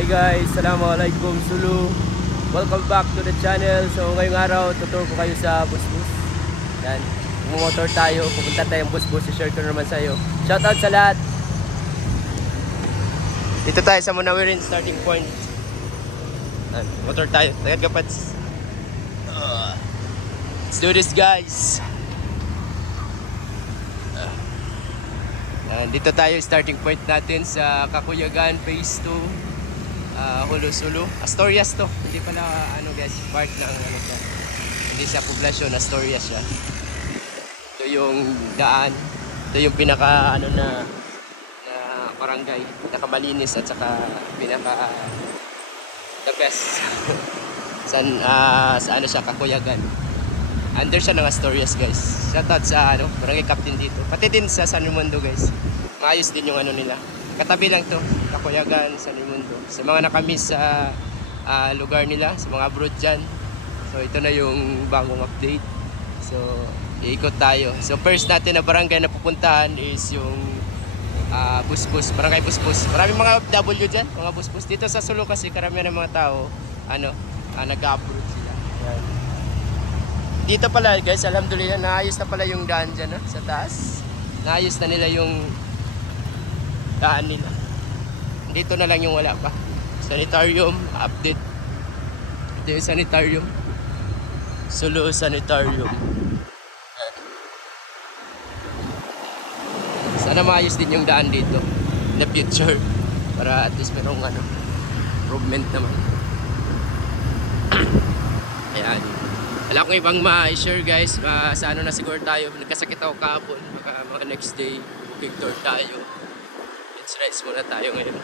Hi guys, Assalamualaikum Sulu. Welcome back to the channel. So ngayong araw, tuturo ko kayo sa Busbus. Yan, motor tayo, pupunta tayong Busbus. I-share ko naman sa iyo. Shoutout sa lahat. Dito tayo sa Munawirin starting point. Yan, motor tayo, tagad kapats. Let's do this guys. Dito tayo starting point natin sa Kakuyagan Phase 2, Hulu-Sulu. Asturias to. Hindi pala guys, part ng siya. Hindi siya poblasyon, Asturias siya. Ito yung daan. Ito yung pinaka na barangay, pinaka malinis at saka pinaka the best. sa siya, Kakuyagan. Under siya ng Asturias guys. Shoutout sa barangay captain dito. Pati din sa San Raimundo guys. Maayos din yung nila. Katabi lang to, Kakuyagan, San Raimundo. Sa mga nakamiss sa lugar nila, sa mga abroad dyan. So ito na yung bagong update. So iikot tayo. So first natin na barangay na pupuntahan is yung Busbus, barangay Busbus. Maraming mga W dyan, mga Busbus. Dito sa Sulu kasi karamihan ng mga tao nag-abroad sila. Ayan. Dito pala guys, alhamdulillah, naayos na pala yung daan dyan sa taas. Naayos na nila yung daan nila. Dito na lang yung wala pa. Sanitarium, update. Ito yung sanitarium. Sulu sanitarium. Sana maayos din yung daan dito in the future. Para at least merong improvement naman. Ayan. Wala akong ibang ma-share guys. Sa na siguro tayo. Nagkasakit ako kahapon. Baka mga next day booking tour tayo. Let's rise muna tayo ngayon.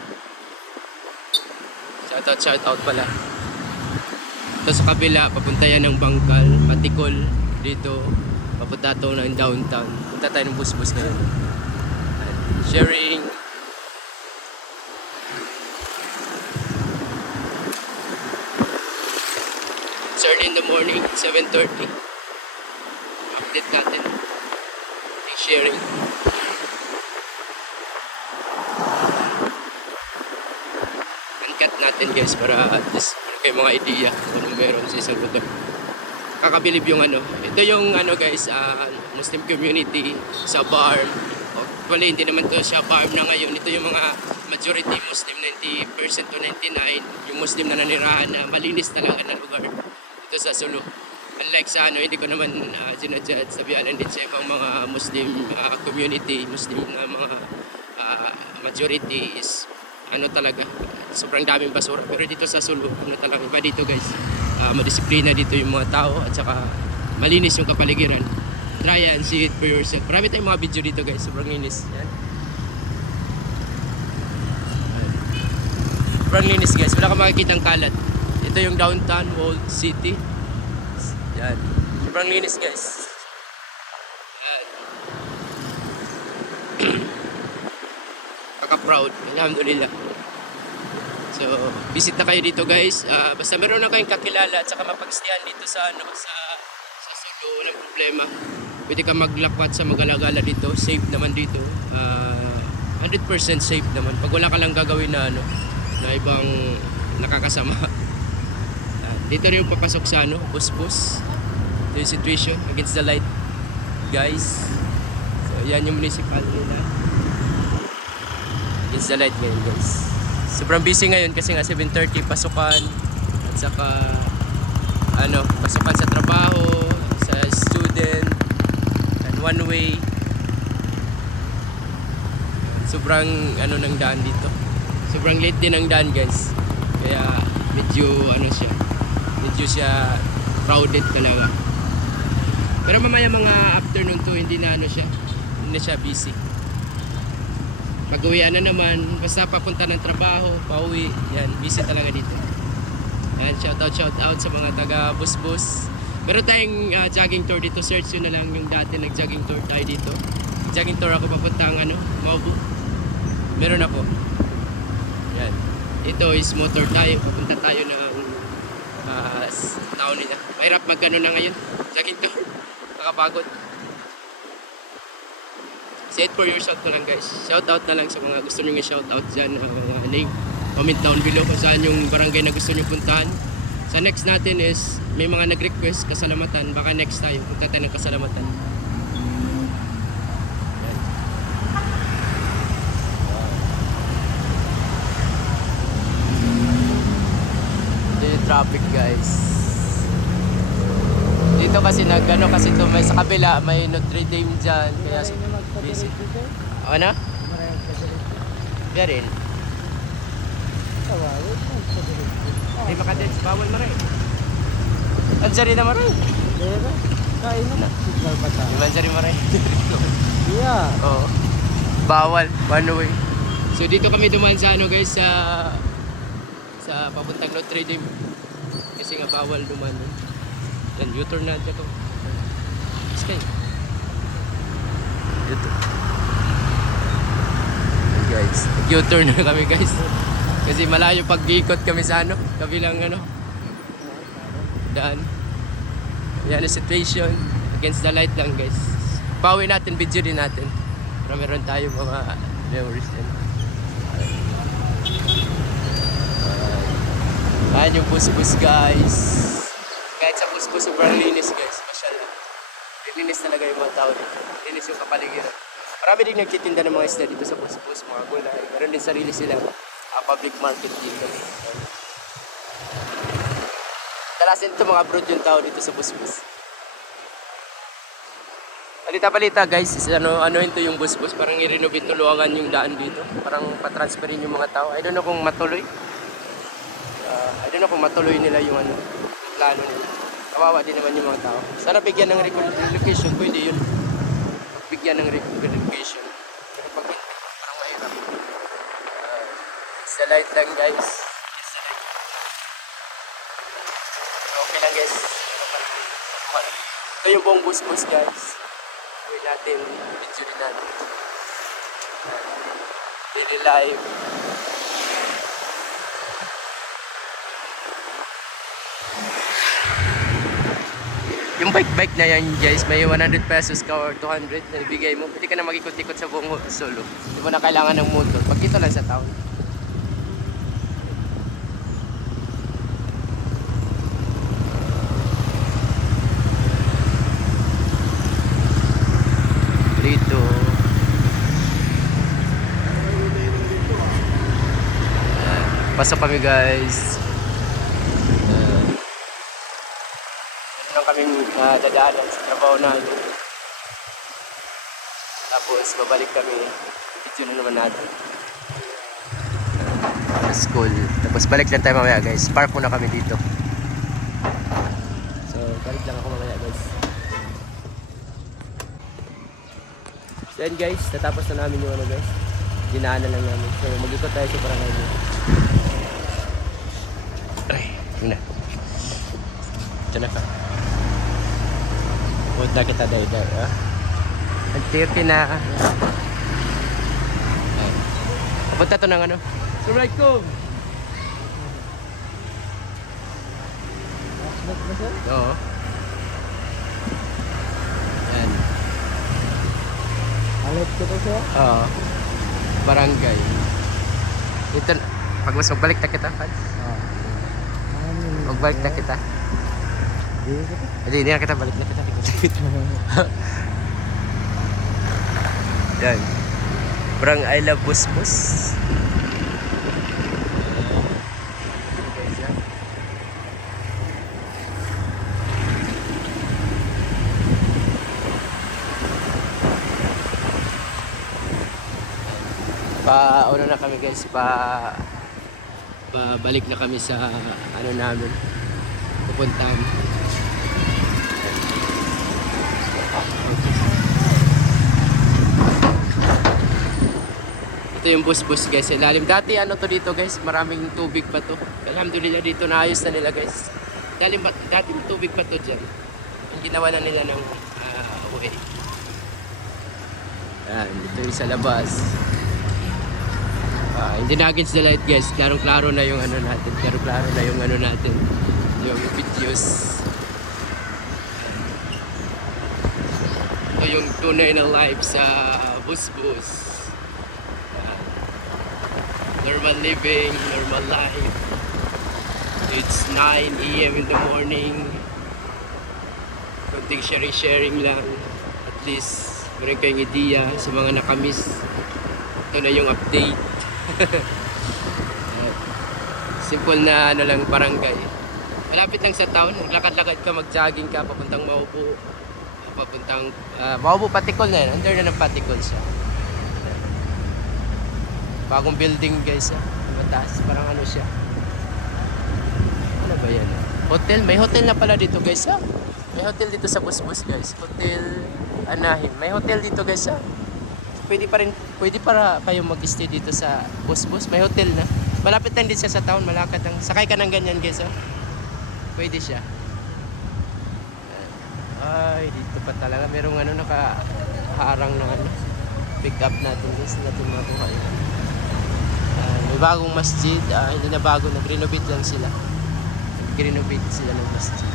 Shoutout pala. Ito sa kabila, papunta yan ng Bangkal, Patikol. Dito, papunta ito ng downtown. Punta tayo ng Busbus ngayon. Sharing. It's early in the morning, 7:30. Update natin. Sharing. Uncut natin guys para at least kayo mga idea kung anong meron sa isang lugar. Kakabilib yung Ito yung guys, Muslim community sa Barm. Actually, hindi naman to siya Barm na ngayon. Ito yung mga majority Muslim, 90% to 99%. Yung Muslim na nanirahan na malinis talaga na lugar. Ito sa Sulu. Unlike sa hindi ko naman ginajudge, sabihan din sa ibang mga Muslim community, Muslim na mga majority is talaga, sobrang daming basura. Pero dito sa Sulu, talaga iba dito guys. Madisiplina dito yung mga tao at saka malinis yung kapaligiran. Try and see it for yourself. Marami tayong mga video dito guys, sobrang linis. Yan. Sobrang linis guys, wala kang makikitang kalat. Ito yung downtown walled city. Yan. Sobrang linis guys. Yan. Kaka-proud. Alhamdulillah. So, visit na kayo dito guys. Basta meron na kayong kakilala at saka mapag-stayan dito sa sa Sulu, walang problema. Pwede ka maglakwat sa Magalagala dito. Safe naman dito. 100% safe naman. Pag wala ka lang gagawin na na ibang nakakasama. Dito rin yung papasok sa Busbus. Ito yung situation against the light guys. So yan yung municipal nila. Against the light ngayon guys. Sobrang busy ngayon kasi nga 7:30 pasukan at saka pasukan sa trabaho, sa student, and one way. Sobrang ng daan dito. Sobrang late din ang daan guys. Kaya medyo siya crowded talaga. Pero mamaya mga afternoon to hindi na siya busy. Pag-uwian na naman, basta papunta ng trabaho, pauwi, yan, busy talaga dito. Ayan, shoutout sa mga taga Busbus. Meron tayong jogging tour dito, search yun na lang yung dati nag-jogging tour tayo dito. Jogging tour ako papuntang Maubo. Meron ako. Yan. Ito is motor tayo, papunta tayo ng town nila. Mahirap na ngayon, jogging tour. Nakapagod. Say it for yourself na lang guys. Shout out na lang sa mga gusto nyo i-shout out dyan, mga name. Comment down below kung saan yung barangay na gusto nyo puntahan. Sa next natin is, may mga nag-request Kasalamatan. Baka next time, punta tayo ng Kasalamatan. Yan. Ito yung traffic guys. Dito kasi nag-ano kasi ito, may sa kabila, may Notre Dame dyan. Kaya busy. Ano? Kaya rin. Ay, makadens, bawal maray. Ansari na maray. Kain na. Signal pa tayo. Di ansari maray. Yeah. Oo. Bawal, one way. So dito kami dumaan sa ano guys, sa papuntang Notre Dame. Kasi nga bawal dumaan doon. Yan, U-turn na dito. Stay. Dito. Yan guys, U-turn na kami guys. Kasi malayo pag-ikot kami sa ano, kabilang ano, daan. Yan ang situation. Against the light lang guys. Pauwi natin, video din natin. Para meron tayo mga memories din. Ayan yung bus-bus guys. Kahit sa bus-bus, sobrang linis guys. Masyaallah. Linis talaga yung mga tao dito. Linis yung kapaligiran. Marami din nagtitinda ng mga isda dito sa bus-bus, mga gulay. Meron din sarili silang public market dito. Talasin ito mga abroad yung tao dito sa bus-bus. Balita-balita guys, is ano ito yung bus-bus, parang i-renovate tuluangan yung daan dito. Parang patransferin yung mga tao. I don't know kung matuloy. I don't know kung matuloy nila yung ano, plano nila. Kawawa din naman yung mga tao. Sana bigyan ng relocation, pwede yun. Bigyan ng relocation. Pero pag hindi, parang mahirap. It's the light lang guys. It's the light. Okay lang guys. Ito yung buong bus-bus guys. Gawin natin, video din natin. Daily live. Yung bike na yan guys, may 100 pesos ka or 200 na ibigay mo. Pwede ka na mag-ikot-ikot sa buong solo. Hindi mo na kailangan ng motor. Pag dito lang sa town. Dito. Pasok kami guys. Kaming dadaanan sa trabaho namin. Tapos babalik kami. Video na naman natin. School. Tapos balik lang tayo mamaya guys. Park muna kami dito. So balik lang ako mamaya guys. So yan guys, natapos na namin yung ano guys. Dinaanan lang namin. So mag-ikot tayo sa barangay dito. Ay, yun na. Diyan na ka. Punta kita day-day, ha? Unti-unti na. Punta to ng ano? Assalamualaikum! Oo. Yan. Alit ko to siya? Oo. Barangay. Dito, pag mas magbalik na kita, Pad. Magbalik na kita. Hindi na kita, balik na kita. Yan. Parang I love bus-bus. Pauna na kami guys, balik na kami sa ano namin pupuntahan. Ito yung bus-bus guys, ilalim. Dati ano to dito guys, maraming tubig pa to. Alhamdulillah dito naayos na nila guys. Dati tubig pa to dyan. Ang ginawa na nila ng way. Yan, ito yung sa labas. Hindi na against the light guys, klarong-klaro na yung ano natin. Klaro-klaro na yung ano natin. Yung videos. Ito yung tunay na life sa bus-bus. Normal living, normal life. It's 9 a.m. in the morning. Kunting sharing lang. At least, meron kayong idea sa mga nakamiss. Ito na yung update. Simple na ano lang, barangay. Malapit lang sa town. Maglakad-lakad ka, mag-jogging ka, papuntang Maubo. Papuntang Maubo, Patikol na yan. Under na ng Patikol siya. Bagong building guys. Mataas. Parang ano siya. Ano ba yan? Hotel. May hotel na pala dito guys. May hotel dito sa Busbus guys. Hotel Anaheim. May hotel dito guys. Pwede para kayo mag-stay dito sa Busbus. May hotel na. Malapit lang din siya sa town. Malakad lang. Sakay ka ng ganyan guys. Pwede siya. Ay, dito pa talaga. Merong ano, nakaharang na ano. Pick up natin guys. Natin mabuhay. May bagong masjid. Hindi na bago. Nag-renovate lang sila. Nag-renovate sila ng masjid.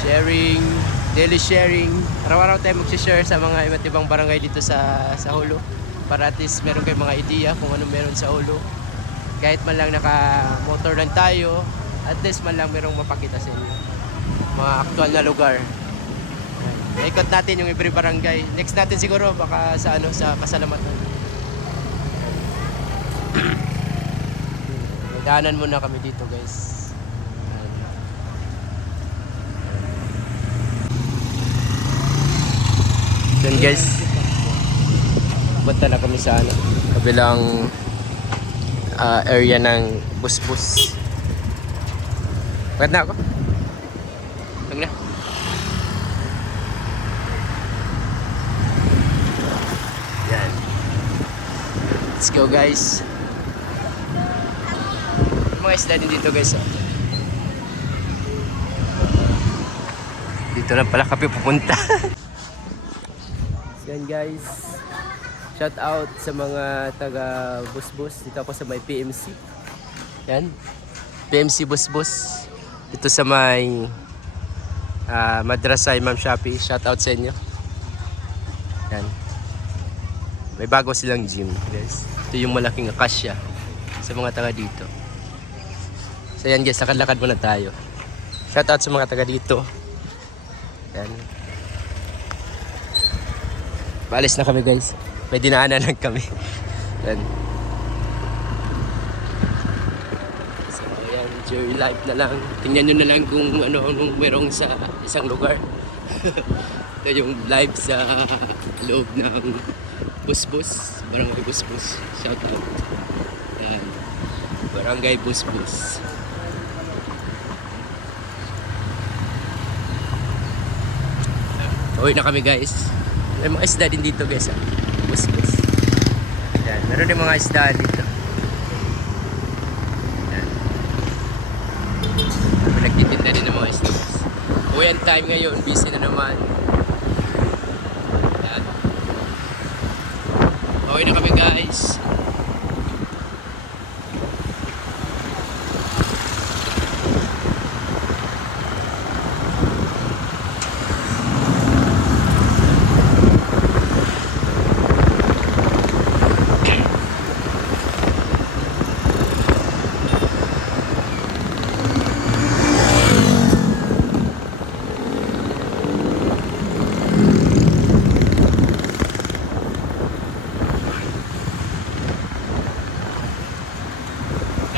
Sharing. Daily sharing. Araw-araw tayo mag-share sa mga iba't ibang barangay dito sa Holo. Para at least meron kayong mga idea kung ano meron sa Holo. Kahit man lang naka-motor lang tayo, at least man lang merong mapakita sa inyo. Mga aktual na lugar. Naikot natin yung every barangay. Next natin siguro baka sa sa Kasalamatan. Nagdaanan muna kami dito guys. Then guys, punta na kami sa kabilang area ng Busbus. Bakit na ako? Lang na. Yan. Let's go guys. Mga isla din dito guys. Dito lang pala kami pupunta. Yan guys. Shout out sa mga taga Busbus. Dito ako sa may PMC. Yan. PMC Busbus. Dito sa may Madrasa Imam Shafi. Shout out sa inyo. Yan. May bago silang gym, guys. Ito yung malaking akasya sa mga taga dito. So yan guys, lakad-lakad muna tayo. Shout out sa mga taga dito. Yan. Paalis na kami guys. May dinaanan lang kami. Yan. So yan, enjoy life na lang. Tingnan nyo na lang kung anong merong sa isang lugar. Ito yung live sa loob ng Busbus. Barangay Busbus. Shout out. Yan. Barangay Busbus. Uwi na kami guys. May mga isda din dito guys. Busbus. Yan. Meron din mga isda dito. Yan. Nagtitinda din ng mga isda. Uwi ang time ngayon. Busy na naman. Yan. Uwi na kami guys.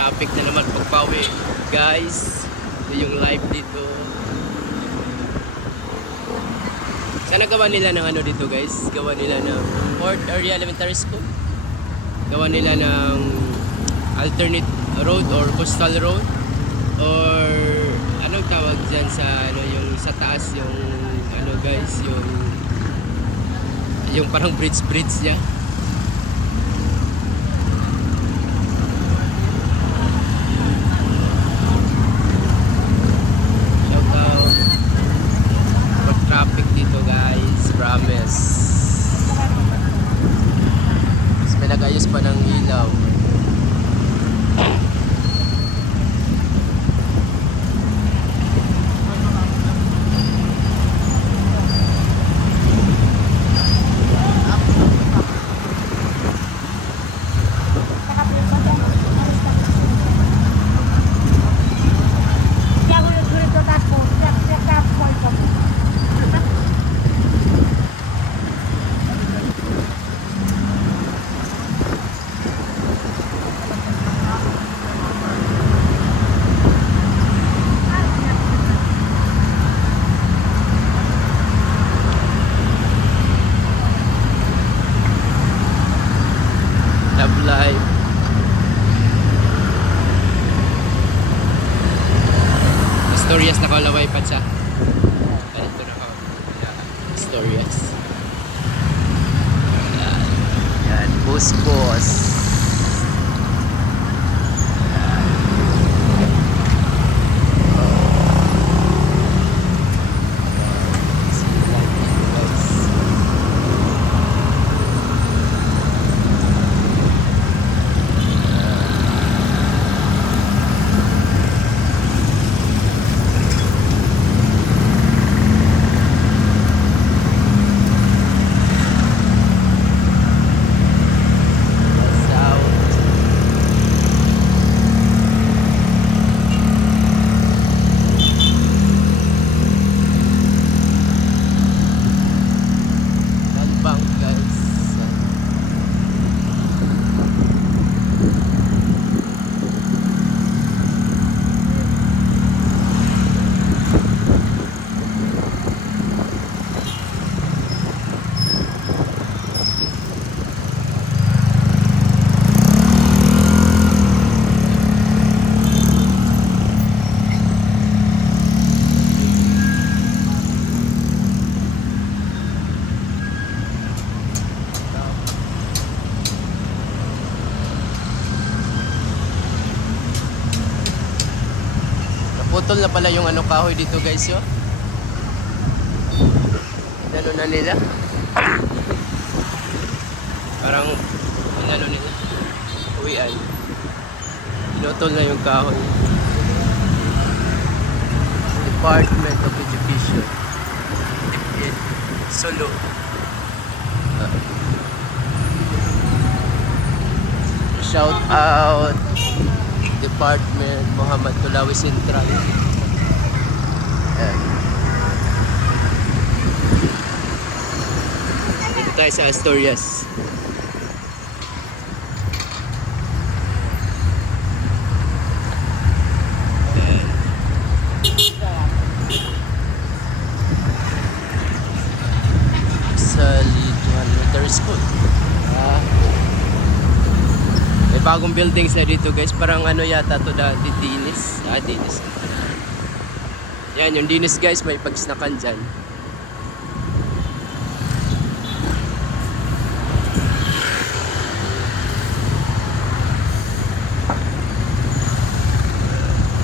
Traffic na naman pagpawi guys. Ito yung live dito. Sana gawa nila ng ano dito guys. Gawa nila ng Port Area Elementary School. Gawa nila ng alternate road or coastal road. Or anong tawag dyan sa yung sa taas yung guys, yung parang bridge niya. Traffic dito guys, promise. Mas may nag-ayos pa ng ilaw. love life. Historias na kalaway pa siya. Ito na ako. Historias. Yan, boss. Putol na pala yung ano kahoy dito guys yo. Ano na nila? Parang ano nila? Uwian. Pinutol na yung kahoy. Department of Education. DepEd. Solo. Shout out Department Muhammad Tulawi Central. Dito tayo sa Asturias. Sa Lituan Military School. May bagong buildings na dito guys. Parang ano yata to dati, Dinis. Dinis. Yan, yung Dinis guys, may pagsnakan dyan.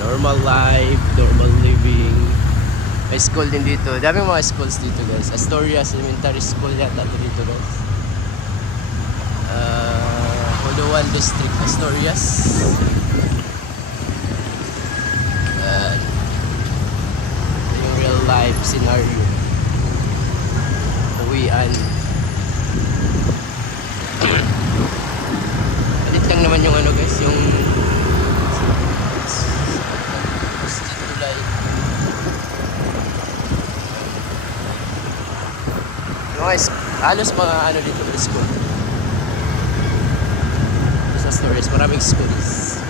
Normal life, normal living. May school din dito. Daming mga schools dito guys. Asturias Elementary School yata dito guys. Huluan District, Asturias. Yung real life scenario. Uwian. Alit lang naman yung ano guys, yung Tulay. Halos mga ano dito sa school. Sa Asturias, maraming schools.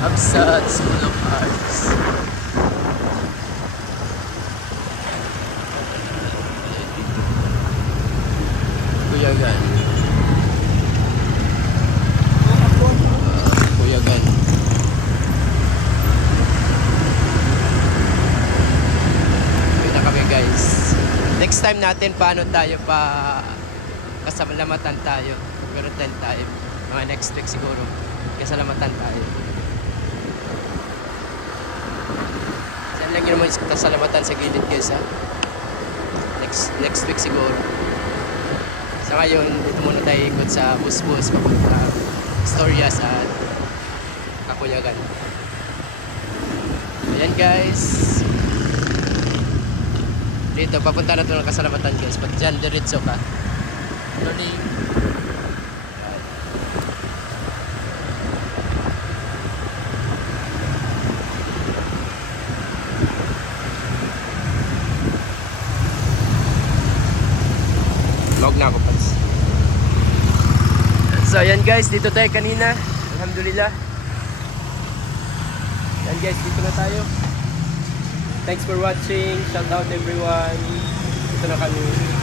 Absat School of Arts. Kuyagan. Kuyagan. Kita kami guys. Next time natin paano tayo pa kasalamatan tayo. Pero tayo. Mga next week siguro. Kasalamatan tayo. Lagi naman sa salamatan sa gilid guys ha. Next week siguro. Sa ngayon, dito muna tayo ikot sa bus-bus papunta Asturias at Kakuyagan. Ayan guys. Dito, papunta na ito ng kasalamatan guys. Pag dyan, diretso ka. Rolling. guys, dito tayo kanina. Alhamdulillah. Yan guys, dito na tayo. Thanks for watching. Shout out everyone. Ito na kami.